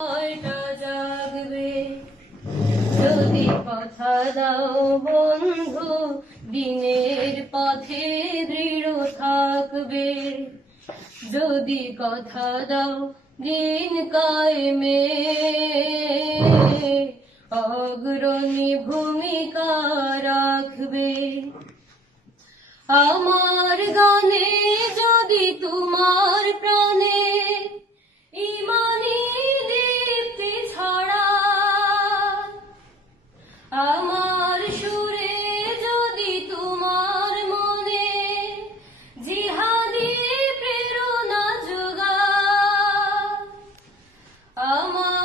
কয়টা জাগবে যদি কথা দাও বন্ধু, দিনের পথে দৃঢ় থাকবে। যদি কথা দাও দিন কায়েমে অগ্রণী ভূমিকা রাখবে। আমার গানে যদি তোমার প্রাণে ইমানি দীপ্তি ছড়া, আমার সুরে যদি তোমার মনে জিহাদি প্রেরণা যোগা, আমার